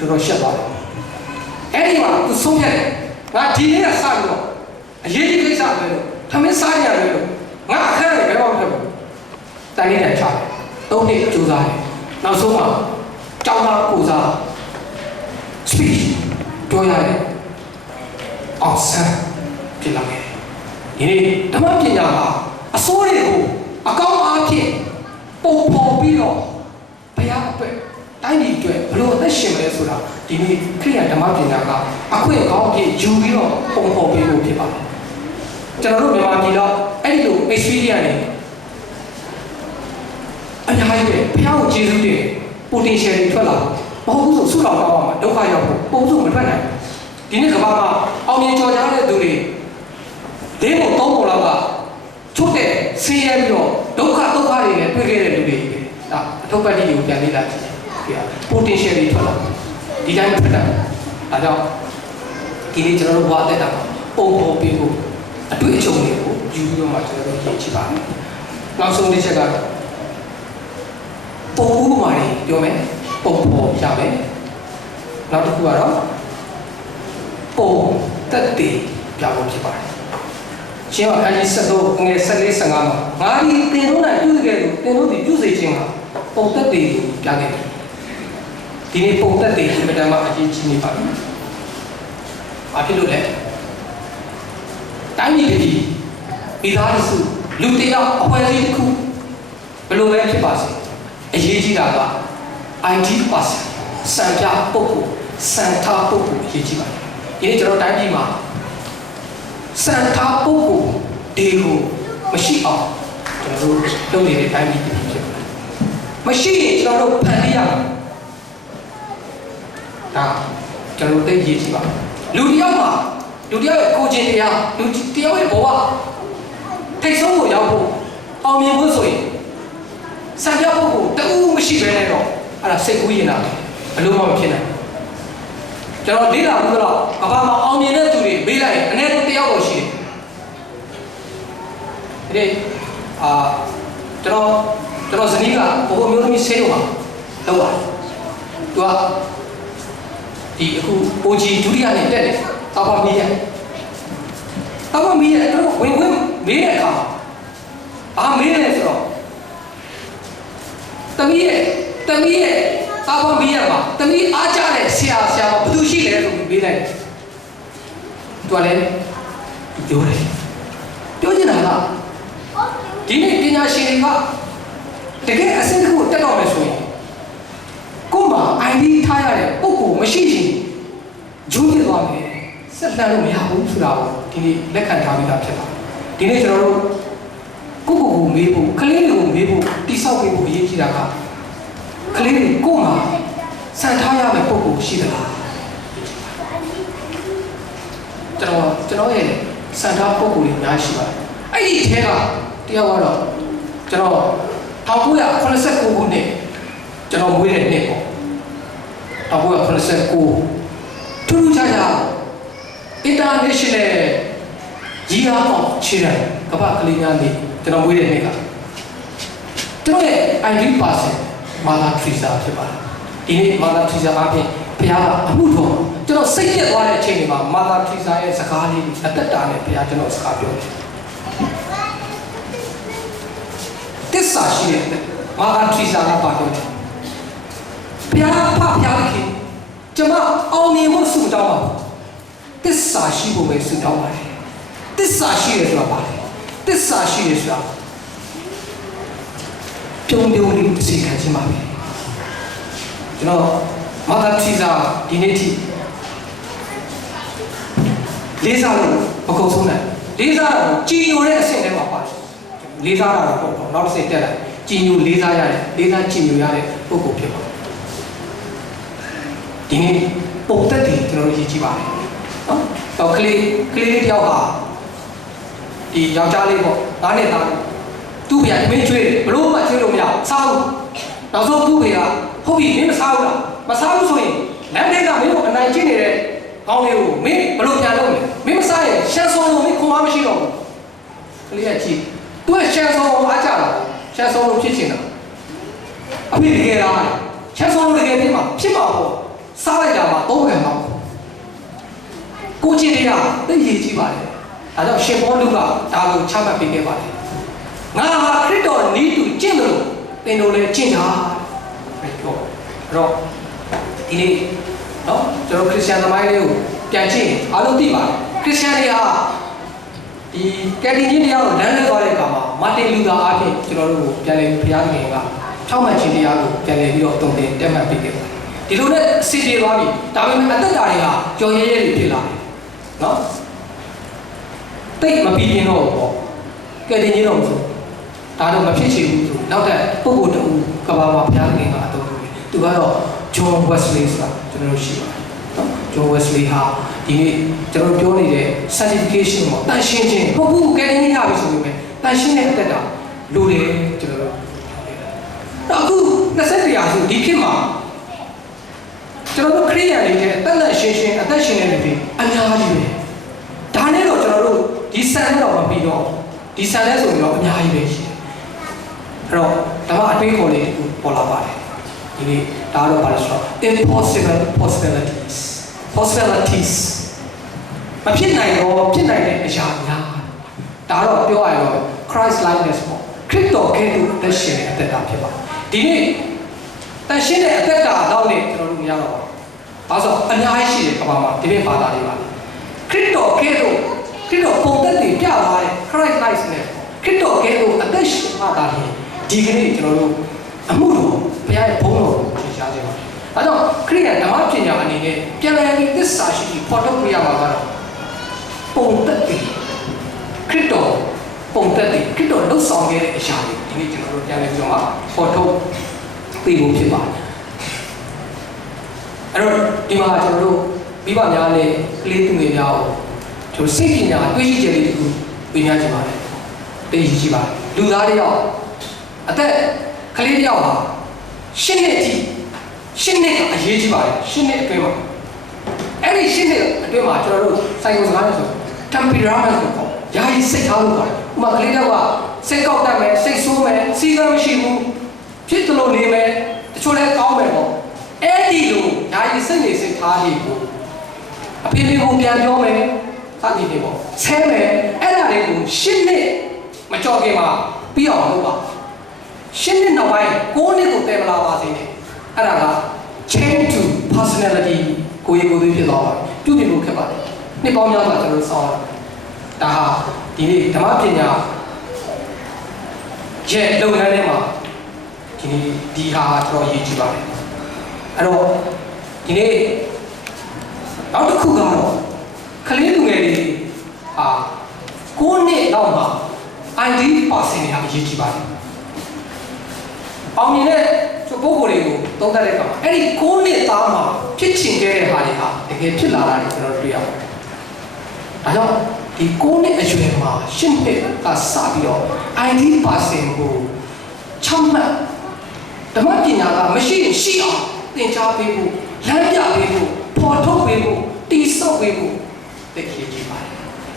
တော်ရှက်သွားတယ်အဲ့ဒီမှာသူဆုံးဖြတ်တယ်ငါဒီနေ့ကစပြီးတော့အရေးကြီးကိစ္စပဲလို့ထမင်းစားရတယ်လို့ငါအခက်နဲ့ဘယ်တော့မှမဖြစ်ဘူးတိုင်နေတဲ့ချတယ်၃နှစ်ကြိုးစားတယ်နောက်ဆုံးမှာကျောင်းသားကိုစား speech ပြောရတယ်အောင်ဆန်းဖြစ်လာခဲ့ဒီနေ့ဓမ္မပညာဟာအစိုးရကိုအကောင်းအားဖြင့်ပုံဖော်ပြီးတော့ဘုရားအတွက်တိုင်းပြည်အတွက်ဘလို့အသက်ရှင်မလဲဆိုတာဒီနေ့ခရိယာဓမ္မပညာကအခွင့်အကောင်းအဖြစ်ယူပြီးတော့ပုံဖော်ပေးဖို့ဖြစ်ပါတယ်ကျွန်တော်တို့မြန်မာပြည်တော့အဲ့ဒီလို experience နဲ့အများကြီးပဲဘုရားကိုကျေးဇူးတင် potential တွေထွက်လာမဟုတ်ဘူးဆိုဆုတော်ကောင်းအောင်ဒုက္ခရောက်ဖို့ပုံစုမထွက်နိုင်ဒီနေ့ကမ္ဘာမှာအောင်မြင်ကြော်ကြားတဲ့သူတွေလေးပုံသုံးပုံလောက်ကချုပ်တဲ့ဆင်းရဲပြီးတော့ဒုက္ခတွေနဲ့တွေ့ခဲ့တဲ့လူတွေဒါအထုပ်ပတ်တိကိုပြန်လေ့လာကြည့်ပြရ potential တွေထွက်လာဒီတိုင်းထွက်တာဒါကြောင့်ဒီနေ့ကျွန်တော်တို့ဘဝအသက်တာပုံပေါ်ပြီးဖို့အတွေ့အကြုံတွေကိုယူပြီးတော့မှကျွန်တော်တို့ရေးချပါတယ်နောက်ဆုံးတစ်ချက်ကတော့ပုံဥပမာတွေပြောမယ်ပုံပေါ်ရမယ်နောက်တစ်ခုကတော့ပုံတက်တည်ပြဖို့ဖြစ်ပါတယ်ရှင်းပါအခန်းကြီး73ငွေ14 15မှာငါဒီသင်တို့၌ပြုခဲ့လို့သင်တို့ဒီပြုစေခြင်းမှာပုံတက်တည်ကိုပြခဲ့တယ်ဒီနေ့ပုံတက်တည်ဒီမတန်မှအကြီးကြီးနေပါပြီဘာဖြစ်လို့လဲတိုင်းပြည်ပြည်မိသားစုလူတယောက်အဖွဲ့အစည်းတစ်ခုဘယ်လိုပဲဖြစ်ပါစေအရေးကြီးတာက ID pass စံပြပုဂ္ဂိုလ်စံထားပုဂ္ဂိုလ်အရေးကြီးပါတယ်ဒီနေ့ကျွန်တော်တိုင်းပြည်မှာစံထားပုဂ္ဂိုလ်တွေကိုမရှိအောင်ကျွန်တော်တို့လုပ်နေတဲ့တိုင်းပြည်ဖြစ်ပါတယ်မရှိရင်ကျွန်တော်တို့ဖန်တီးရမယ်ဒါကျွန်တော်တို့သိရေးကြည့်ပါလူတယောက်မှာလူတယောက်ရဲ့ကိုယ်ချင်းတရားလူတယောက်ရဲ့ဘဝထိတ်ဆုံးကိုရောက်ဖို့အောင်မြင်ဖို့ဆိုရင်စံပြပုဂ္ဂိုလ်တူမရှိဘဲနဲ့တော့အဲ့ဒါစိတ်ကူးရင်တာဘယ်လိုမှမဖြစ်နိုင်ကျွန်တော်လေ့လာမှုတော့ကမ္ဘာမှာအောင်မြင်တဲ့သူတွေမေးလိုက်ရင်အနည်းဆုံးတစ်ယောက်တော့ရှိတယ်ဒီကျွန်တော်ဇနီးကဘိုးမျိုးသမီးဆေးရုံမှာလောက်ပါတယ်သူကဒီအခု OG ဒုတိယနေ့တက်တယ်တောက်ပါမီးရဲ့သူတို့ဝင်မေးတဲ့အခါဘာမေးလဲဆိုတော့တမီးရဲ့တောက်ပါမီးရဲ့မှာတမီးအားကြတဲ့ဆရာဘယ်သူရှိလဲလို့မေးလိုက်သူကလည်းပြောချင်တာကဒီနေ့ပညာရှင်တွေကတကယ်အစစ်တစ်ခုတက်တော့မယ်ဆိုရင်ကိုယ်မှာ ID ထားရတဲ့ပုံကိုမရှိရင်ဂျုံးပြသွားမယ်ဆက်လှမ်းလို့မရဘူးဆိုတာကိုဒီနေ့လက်ခံထားပြီးသားဖြစ်ပါတယ်ဒီနေ့ကျွန်တော်တို့ကိုမေးဖို့ကလေးတွေကိုမေးဖို့တိဆောက်ပေးဖို့အရေးကြီးတာကကလေးတွေကိုမှာစံထားရမယ့်ပုံကိုရှိသလားကျွန်တော်ရဲ့စံထားပုံကိုတွေအများကြီးရှိပါတယ်အဲ့ဒီအထက်ကတယောက်ကတော့ကျွန်တော်1989ခုနှစ်ကျွန်တော်မွေးတဲ့နှစ်ပေါ့1989ထူးခြားခြား international year of children ကမ္ဘာကလေးများနေ့ကျွန်တော်မွေးတဲ့နှစ်ကကျွန်တော်ရဲ့ ID pass မာသာထရီဆာဖြစ်ပါတယ်ဒီနေ့မာသာထရီဆာအပြင်ဘုရားကအမှုတော်ကျွန်တော်စိတ်ပြတ်သွားတဲ့အချိန်တွေမှာမာသာထရီဆာရဲ့စကားလေးအသက်တာနဲ့ဘုရားကျွန်တော်စကားပြောတယ်တစ္ဆာရှိတဲ့မာသာထရီဆာကပါတော့တယ်ဘုရားခင်ကျွန်မအောင်မြင်ဖို့ဆုတောင်းပါတစ္ဆာရှိဖို့ပဲဆုတောင်းပါတယ်တစ္ဆာရှိရဆိုတာပါလေတစ္ဆာရှိရဆိုတာပြုံးလေးတစ်စီခံခြင်းပါပဲကျွန်တော်မာသာထရီဆာဒီနေ့ထိလေးစားလို့မကုန်ဆုံးနိုင်လေးစားတော့ကြည်ညိုတဲ့အဆင့်ထဲမှာပါတယ်လေးစားတာတော့ပေါ့နောက်တစ်ဆင့်တက်လာကြည်ညိုလေးစားရတဲ့လေးစားကြည်ညိုရတဲ့ပုဂ္ဂိုလ်ဖြစ်ပါတယ်ဒီနေ့ပုံသက်တည်ကျွန်တော်တို့ရေးကြည့်ပါတယ်နော်တော့ကလေးတယောက်ဟာဒီယောက်ျားလေးပေါ့9နှစ်သားသူ့ဖေကမင်းကျွေးတယ်ဘလို့မှကျွေးလို့မရစားဘူးနောက်ဆုံးသူ့ဖေကဟုတ်ပြီမင်းမစားဘူးလားမစားဘူးဆိုရင်လမ်းထဲကမင်းတို့အနိုင်ကျင့်နေတဲ့ကောင်းလေးကိုမင်းဘလို့ပြန်လုပ်လဲမင်းမစားရင်ရှမ်းစောလို့မင်းခွန်အားမရှိတော့ဘူးကလေးကကြည့်သူကရှမ်းစောကိုအားကြတာရှမ်းစောလို့ဖြစ်ချင်တာအဖေတကယ်လားရှမ်းစောလို့တကယ်ဖြစ်မှာပေါ့ စားလိုက်တာမှာ3ခံလောက်ကိုကျင်တရားသိရကြည့်ပါလေဒါကြောင့်ရှင်ဘောလူကဒါကိုချမှတ်ပေးခဲ့ပါတယ်ငါဟာခရစ်တော်နီးတူကျင့်တယ်လို့သင်တို့လည်းကျင့်တာပဲပြောအဲ့တော့ဒီနေ့နော်ကျွန်တော်ခရစ်ယာန်သမိုင်းလေးကိုပြန်ကြည့်အားလုံးသိပါတယ်ခရစ်ယာန်တွေဟာဒီကယ်တင်ခြင်းတရားကိုလမ်းလွဲသွားတဲ့အခါမှာမာတင်လူသာအားဖြင့်ကျွန်တော်တို့ကိုပြန်လည်ဘုရားသခင်ကဖြောင့်မတ်ခြင်းတရားကိုပြန်လည်ပြီးတော့တုံ့ပြန်တက်မှတ်ပေးခဲ့ပါတယ်ဒီလိုနဲ့စီပြေသွားပြီဒါပေမဲ့အသက်တာတွေကကြော်ရဲရဲတွေဖြစ်လာတယ်နော်တိတ်မပြီးပြင်းတော့ဘူးပေါ့ကယ်တင်ခြင်းတော့မဆိုဒါတော့မဖြစ်ချင်ဘူးဆိုနောက်တဲ့ပုဂ္ဂိုလ်တူကဘာမှာဘုရားသခင်ကအတုံးလုပ်တယ်သူကတော့ John Wesley ဆိုတာကျွန်တော်တို့ရှိပါတယ်နော် John Wesley ဟာဒီနေ့ကျွန်တော်ပြောနေတဲ့ certification ပေါ့တန်ရှင်းခြင်းပုဂ္ဂိုလ်ကယ်တင်ခြင်းရပြီဆိုပေမဲ့တန်ရှင်းတဲ့အသက်တာလိုတယ်ကျွန်တော်တို့အခု20ရာစုဒီခေတ်မှာကျွန်တော်တို့ခရိယာန်တွေတဲ့အသက်ရှင်းအသက်ရှင်နေတဲ့လူတွေအများကြီးပဲဒါနဲ့တော့ကျွန်တော်တို့ဒီဆန်တော့မပြီးတော့ဒီဆန်လဲဆိုရင်တော့အများကြီးပဲရှိတယ်အဲ့တော့ဒါမှအတွေးခေါ်လေးတခုပေါ်လာပါတယ်ဒီနေ့ဒါတော့ပါလို့ဆိုတော့ impossible possibilities မဖြစ်နိုင်တော့ဖြစ်နိုင်တဲ့အရာများဒါတော့ပြောရရင် Christ likeness ပေါ့ခရစ်တော်ကဲ့သို့အသက်ရှင်တဲ့အသက်တာဖြစ်ပါဒီနေ့တန်ရှင်းတဲ့အသက်တာတော့လေကျွန်တော်တို့မရတော့ပါဘာလို့အများကြီးရှိတယ်ကမ္ဘာမှာဒီနေ့ဘာသာတွေပါခရစ်တော်ကဲ့သို့ခရစ်တော်ပုံသက်တွေပြလာတဲ့ Christ likeness ခရစ်တော်ကဲ့သို့အသက်ရှင်မှသာလေဒီကနေ့ကျွန်တော်တို့အမှုတော်ဘုရားရဲ့ဘုန်းတော်ကိုသင်ကြားခြင်းပါဒါကြောင့်ခရစ်ယာန်ဓမ္မပညာအနေနဲ့ပြန်လည်ပြီးသစ္စာရှိပြီးဖော်ထုတ်ပြရမှာကတော့ပုံသက်တွေခရစ်တော်ပုံသက်တွေခရစ်တော်လှုပ်ဆောင်ခဲ့တဲ့အရာတွေဒီနေ့ကျွန်တော်တို့ပြန်လည်ပြီးတော့ဖော်ထုတ်ပြီးဖို့ဖြစ်ပါတယ်အဲ့တော့ဒီမှာကျွန်တော်တို့မိဘများနဲ့ကလေးသူငယ်များကိုကျွန်တော်စိတ်ပညာတွေးရှိချက်လေးတခုပြညာချင်ပါတယ်သိရှိပါတယ်လူသားတယောက်အသက်ကလေးတယောက်ဟာ10နှစ်အထိ10နှစ်ကအရေးကြီးပါတယ်10နှစ်အတွင်းမှာအဲ့ဒီ10နှစ်အတွင်းမှာကျွန်တော်တို့စိုက်ကိုစကားနဲ့ဆို temperament ကိုပေါ့ယာယီစိတ်ထားလို့ပါတယ်ဥပမာကလေးတယောက်ကစိတ်ကောက်တတ်မယ်စိတ်ဆိုးမယ်စီကံမရှိဘူးဖြစ်သလိုနေမယ်တချို့လည်းကောင်းမယ်ပေါ့အဲ့ဒီလိုယာယီစိတ်နေစိတ်ထားလေးကိုအဖေကိုပြန်ပြောမယ်စသည်ဖြင့်ပေါ့ဆဲမယ်အဲ့ဒါလေးကို10နှစ်မကြော်ခင်မှာပြီးအောင်လုပ်ပါ10နှစ်နောက်ပိုင်း9နှစ်ကိုတည်မလာပါစေနဲ့အဲ့ဒါက change to personality ကိုယ်ရည်ကိုယ်သွေးဖြစ်သွားပါတယ်ပြုပြင်ဖို့ခက်ပါတယ်နှစ်ပေါင်းများစွာကျွန်တော်ဆောင်းတာဒါဟာဒီနေ့ဓမ္မပညာရဲ့လုပ်ငန်းထဲမှာဒီဟာတော်တော်အရေးကြီးပါတယ်အဲ့တော့ဒီနေ့နောက်တစ်ခုကတော့ကလေးလူငယ်တွေ9နှစ်လောက်မှာ ID passing တွေဟာအရေးကြီးပါတယ်အောင်မြင်တဲ့ပုဂ္ဂိုလ်တွေကိုသုံးသပ်တဲ့အခါမှာအဲ့ဒီ9နှစ်သားမှာဖြစ်ချင်ခဲ့တဲ့ဟာတွေဟာတကယ်ဖြစ်လာတာတွေကျွန်တော်တွေ့ရပါတယ်ဒါကြောင့်ဒီ9နှစ်အရွယ်မှာ10နှစ်ကစပြီးတော့ ID passing ကိုချမှတ်ဓမ္မပညာကမရှိရင်ရှိအောင်သင်ကြားပေးဖို့လမ်းပြပေးဖို့ပေါ်ထုတ်ပေးဖို့တိဆောက်ပေးဖို့သိရကြပါတယ်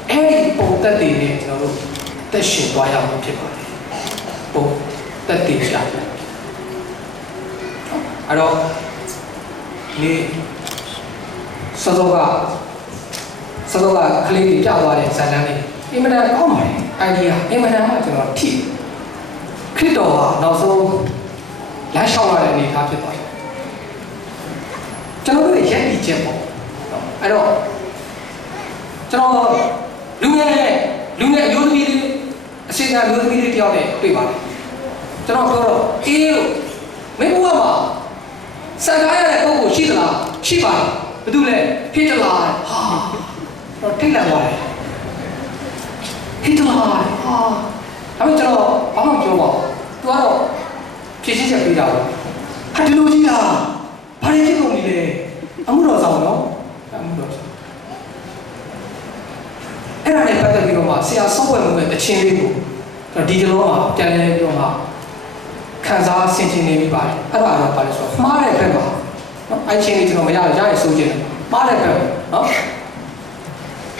အဲ့ဒီပုံသက်တွေနဲ့ကျွန်တော်တို့သက်ရှင်သွားရမှာဖြစ်ပါတယ်ပုံသက်တွေပြတယ်အဲ့တော့ဒီစောစောကကလေးကြီးပြသွားတဲ့ဇာတ်လမ်းလေးအင်မတန်ကောင်းပါတယ်အိုင်ဒီယာအင်မတန်မှကျွန်တော်ထိခရစ်တော်ဟာနောက်ဆုံးလမ်းလျှောက်ရတဲ့အနေအထားဖြစ်သွားတယ်ကျွန်တော်တို့ရဲ့ရည်ရည်ချက်ပေါ့အဲ့တော့ကျွန်တော်လူငယ်အမျိုးသမီးလေးအချိန်ကအမျိုးသမီးလေးတယောက်နဲ့တွေ့ပါတယ်ကျွန်တော်ပြောတော့အေးလို့မင်းဘုရားမှာစံကားရတဲ့ပုံကိုရှိသလားရှိပါတယ်ဘာလို့လဲဖြစ်တလားဟာတော့ထိတ်လန့်သွားတယ်ဖြစ်တလားဟာဒါပေမဲ့ကျွန်တော်ဘာမှမပြောပါဘူးသူကတော့ဖြည့်ရှင်းချက်ပေးတာပေါ့ဟာဒီလိုကြီးလားဘာတွေဖြစ်ကုန်ပြီလဲအမှုတော်ဆောင်နော်အမှုတော်ဆောင်အဲ့ဒါနဲ့ပတ်သက်ပြီးတော့မှဆရာဆောက်ဝယ်မှုရဲ့အချင်းလေးကိုဒီကလောမှာပြန်လဲပြီးတော့မှခံစားဆင်ခြင်နေပြီပါတယ်အဲ့ဒါတော့ပါလို့ဆိုတော့မှားတဲ့ဘက်မှာနော်အဲ့ချင်းလေးကျွန်တော်မရရရဆိုးချင်တယ်မှားတဲ့ဘက်နော်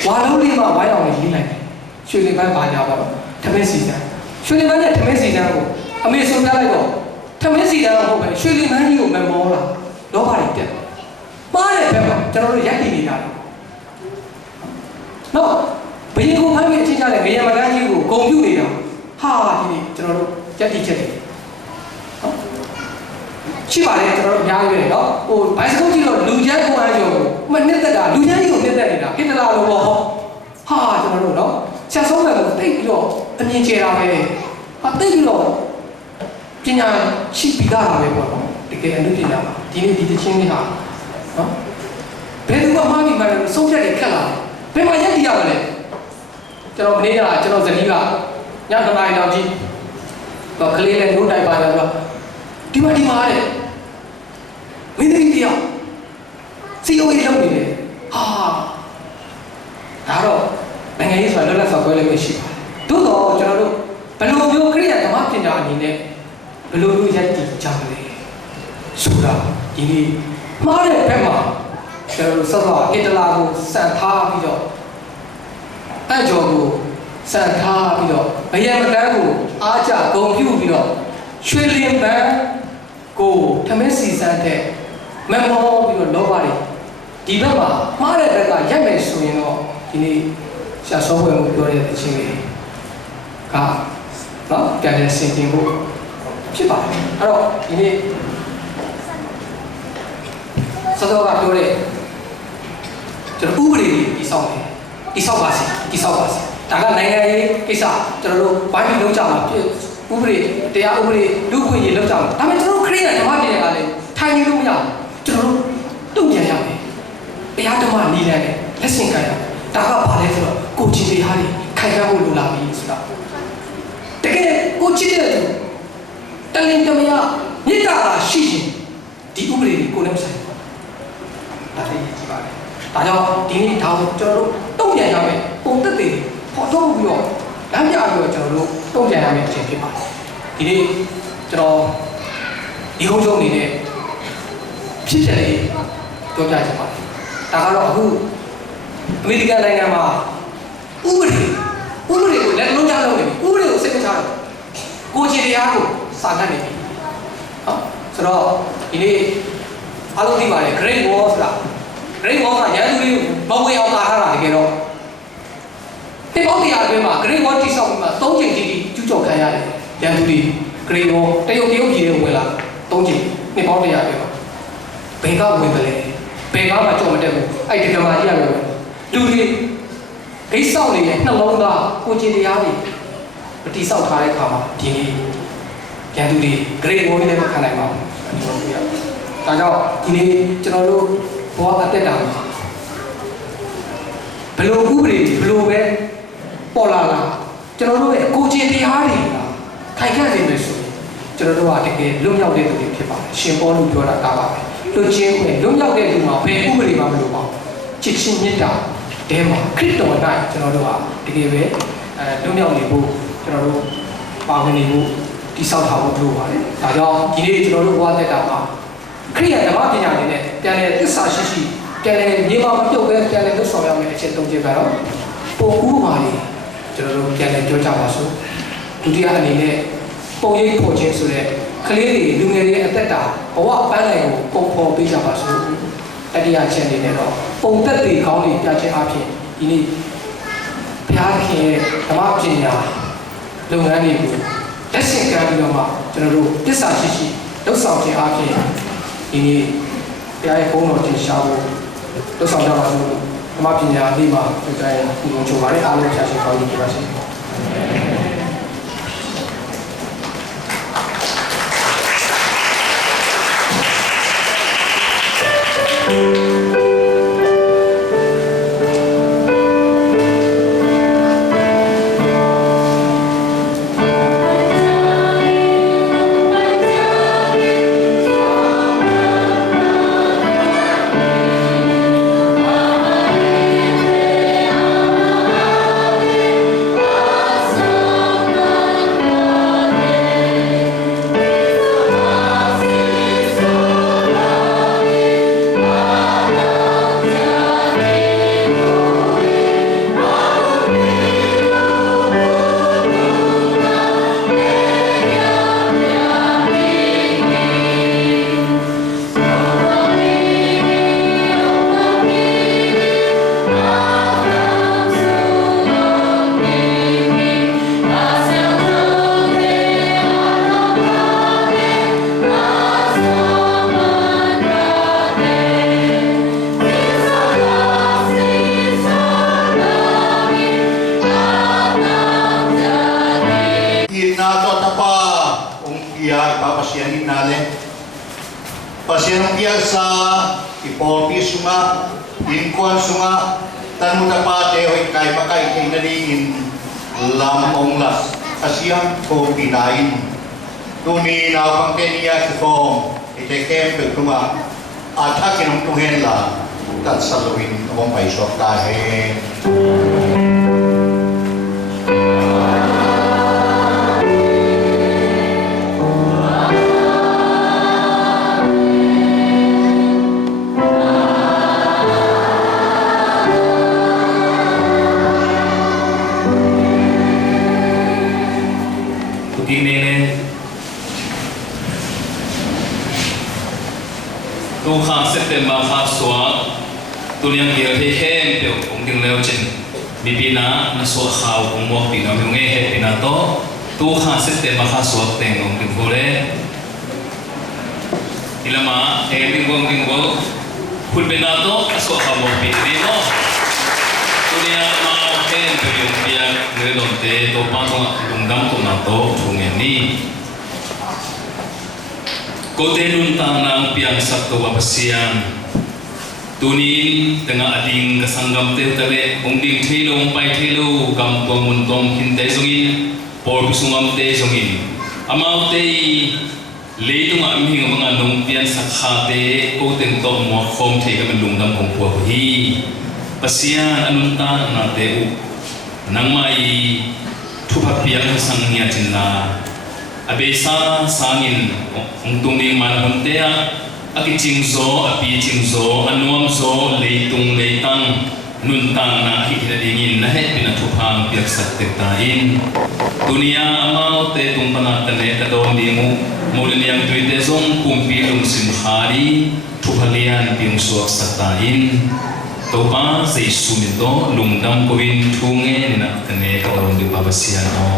ဝါလုံးလေးမှာဝိုင်းအောင်ရေးလိုက်တယ်ရွှေလင်ပန်းပါညာပါတော့ထမင်းစီတန်းရွှေလင်ပန်းနဲ့ထမင်းစီတန်းကိုအမေဆုံးပြလိုက်တော့ထမင်းစီတန်းကဟုတ်ပဲရွှေလင်ပန်းကြီးကိုမမောလာလောဘတွေတက်မှား ကျွန်တော်တို့ရက်တည်နေတာနော်ဘယင်ကိုဖမ်းပြီးအချင်းချတဲ့ငရေမကန်းကြီးကိုဂုံပြုတ်နေတာဟာဒီနေ့ကျွန်တော်တို့ရက်တည်ချက်တယ်နော်ရှိပါတယ်ကျွန်တော်တို့အများကြီးပဲနော်ဟိုဘိုင်စကုတ်ကြီးတော့လူချမ်းကိုအားကျော်ကိုမနှစ်သက်တာလူချမ်းကြီးကိုနှစ်သက်နေတာဟစ်တလာလို့ပေါ့ဟာကျွန်တော်တို့နော်ဆက်ဆုံးတယ်ကိုတိတ်ပြီးတော့အမြင်ကျတာပဲဟာတိတ်ပြီးတော့ပညာရှိပြီးသားတာပဲပေါ့နော်တကယ်အမှုပညာဒီနေ့ဒီတချင်းလေးဟာနော်ဘယ်သူမှမှားပြီးမှလည်းဆုံးဖြတ်နေခက်လာဘယ်မှာရက်တည်ရမလဲကျွန်တော်မနေ့ကကျွန်တော်ဇနီးကည9 နာရီလောက်ကြီးတော့ကလေးလည်းနိုးတိုက်ပါလာတော့ဒီမှာတဲ့မင်းသမီးတယောက်စီအိုရေးလုပ်နေတယ်ဟာဒါတော့နိုင်ငံရေးဆိုတာလွတ်လပ်စွာပြောလို့မရှိပါဘူးသို့တော့ကျွန်တော်တို့ဘယ်လိုမျိုးခရိယာဓမ္မပညာအနေနဲ့ဘယ်လိုမျိုးရက်တည်ကြမလဲဆိုတာဒီနေ့မှားတဲ့ဘက်မှာကျွန်တော်တို့စောစောအစ်တလာကိုစံထားပြီးတော့အဲ့ကျော်ကိုစံထားပြီးတော့ဘယံမတန်းကိုအားကြဂုံပြုပြီးတော့ရွှေလင်းပန်းကိုထမင်းစီစမ်းတဲ့မမောပြီးတော့လောပါတယ်ဒီဘက်မှာမှားတဲ့ဘက်ကရက်မယ်ဆိုရင်တော့ဒီနေ့ရှာစောဝယ်မှုပြောတဲ့အချင်းလေးကနော်ပြန်လည်ဆင်ခြင်ဖို့ဖြစ်ပါတယ်အဲ့တော့ဒီနေ့စောစောကပြောတဲ့ကျွန်တော်ဥပဒေကြီးတိဆောက်တယ်တိဆောက်ပါစေဒါကနိုင်ငံရေးကိစ္စကျွန်တော်တို့ဘိုင်းပြီးလုံးကြမှာဖြစ်ဥပဒေတရားဥပဒေလူ့ခွင့်ရေးလုံးကြမှာဒါပေမဲ့ကျွန်တော်တို့ခရိယာဓမ္မပြည်ကလည်းထိုင်နေလို့မရဘူးကျွန်တော်တို့တုံ့ပြန်ရမယ်တရားဓမ္မနီးလန်းနဲ့လက်ဆင့်ခံရဒါကဘာလဲဆိုတော့ကိုချစ်တဲ့ဟာတွေခိုင်ခံဖို့လိုလာပြီဆိုတာတကယ်ကိုချစ်တဲ့သူတလင်တမယမေတ္တာရှိရင်ဒီဥပဒေကိုလည်းမဆိုင်ဘူးဒါလည်းကြည့်ပါလေဒါကြောင့်ဒီနေ့ဒါကိုကျွန်တော်တို့တုံ့ပြန်ရမယ်ပုံသက်တွေပေါ်ထုတ်ပြီးတော့လမ်းပြပြီးတော့ကျွန်တော်တို့တုံ့ပြန်ရမယ်အချိန်ဖြစ်ပါတယ်ဒီနေ့ကျွန်တော်ဒီဟုံးဆုံးအနေနဲ့ဖြစ်တယ်လေးပြောပြချင်ပါတယ်ဒါကတော့အခုအမေရိကန်နိုင်ငံမှာဥပဒေကိုလက်လုံးချလုပ်နေပြီဥပဒေကိုစိတ်မချတော့ကိုချီတရားကိုစာတတ်နေပြီနော်ဆိုတော့ဒီနေ့အားလုံးသိပါတယ် Great Wall ဆိုတာ Great Wall ကရန်သူတွေမဝင်အောင်တာထားတာတကယ်တော့ဒီပေါင်းတရားအတွင်းမှာ Great Wall တိဆောက်ပြီးမှ3ချိန်တိတိကျူးကျော်ခံရတယ်ရန်သူတွေ Great Wall တရုတ်ပြည်တွေဝင်လာ3ချိန်ဒီပေါင်းတရားအတွင်းမှာဘယ်ကဝင်တယ်လဲဘယ်ကမှကြော်မတက်ဘူးအဲ့ဒီကမာကြီးရတယ်လူတွေဂိတ်ဆောက်နေတဲ့နှလုံးသားကိုချီတရားတွေပတိဆောက်ထားတဲ့အခါမှာဒီနေ့ရန်သူတွေ Great Wall လည်းမခံနိုင်ပါဘူးဒါကြောင့်ဒီနေ့ကျွန်တော်တို့ဘဝအသက်တာမှာဘလို့ဥပဒေဘလို့ပဲပေါ်လာကျွန်တော်တို့ရဲ့ကိုချင်တရားတွေကခိုင်ခန့်နေမယ်ဆိုရင်ကျွန်တော်တို့ကတကယ်လွတ်မြောက်တဲ့သူတွေဖြစ်ပါတယ်ရှင်ပေါလုပြောတာကပါပဲလွတ်ချင်းနဲ့လွတ်မြောက်တဲ့လူမှာဘယ်ဥပဒေမှမလိုပါဘူးချစ်ချင်းမေတ္တာတဲမှာခရစ်တော်၌ကျွန်တော်တို့ကတကယ်ပဲလွတ်မြောက်နေဖို့ကျွန်တော်တို့ပါဝင်နေဖို့တိဆောက်ထားဖို့လိုပါတယ်ဒါကြောင့်ဒီနေ့ကျွန်တော်တို့ဘဝသက်တာမှာခရိယာဓမ္မပညာတွေနဲ့ပြန်လည်သစ္စာရှိပြန်လည်မြေမှာမပြုတ်ပဲပြန်လည်လွတ်ဆောင်ရမယ့်အချက်၃ချက်ကတော့ပုံဥပမာတွေကျွန်တော်တို့ပြန်လည်ပြောကြပါစို့ဒုတိယအနေနဲ့ပုံရိပ်ဖော်ခြင်းဆိုတဲ့ကလေးတွေလူငယ်တွေရဲ့အသက်တာဘဝပန်းနိုင်ကိုပုံဖော်ပေးကြပါစို့တတိယချက်အနေနဲ့တော့ပုံသက်တွေကောင်းတွေပြခြင်းအပြင်ဒီနေ့ဘုရားခင်ရဲ့ဓမ္မပညာလုပ်ငန်းတွေကိုလက်ဆင့်ကမ်းပြီးတော့မှကျွန်တော်တို့သစ္စာရှိလှုပ်ဆောင်ခြင်းအပြင်ဒီနေ့တရားရဲ့ဘုန်းတော်တင်ရှားဖို့လှုပ်ဆောင်ကြပါစို့ဓမ္မပညာလေးမှာကျွန်တော်ပူဇော်ကြပါရစေအားလုံးရှားရှိကောင်းကြီးပါစေ le pasien biasa ipolpi sunga inkuan sunga tanu dapate hoi kai pakai tinadingin lam onglas asiam ko pinain tuni na pangkenia kong itekem pekuma atakin tuhen la kat salawin wong pai sok kahe tu khang September khang suat tu yang dia hem pe ong ding leo chen mi pina na so khao ong mo pina mi nge he pina to tu khang September khang suat teng ong ding bole ilama ding wo put pina to so khao mo pi ni no tu ya ma hem pe yung pia nge don te to pa to lung dam to na to thung ni kote nun tang nang piang sakto bapasian tunin tengah ading kasanggam te tale ong ding thelo pai thelo kam to mun tom kin te sungin por bisungam te sungin amau te leitung am hing mga nong pian sakha te ko teng to mo khom the ka lung dam hong pu hi pasian anun ta na te u nang mai thu pha piang sang nya chin la abesa sangin ungtunging manhuntea akichingzo api chingzo anuam zo leitung leitang nuntang na hidadingin na het pinatupang piak saktetain dunia amau te tumpanatane kadom dimu muliniang tuite zong kumpilung simkhari tupalian piung suak saktain topa say suminto lungdam kowin tunge nina tane kadom di babasian o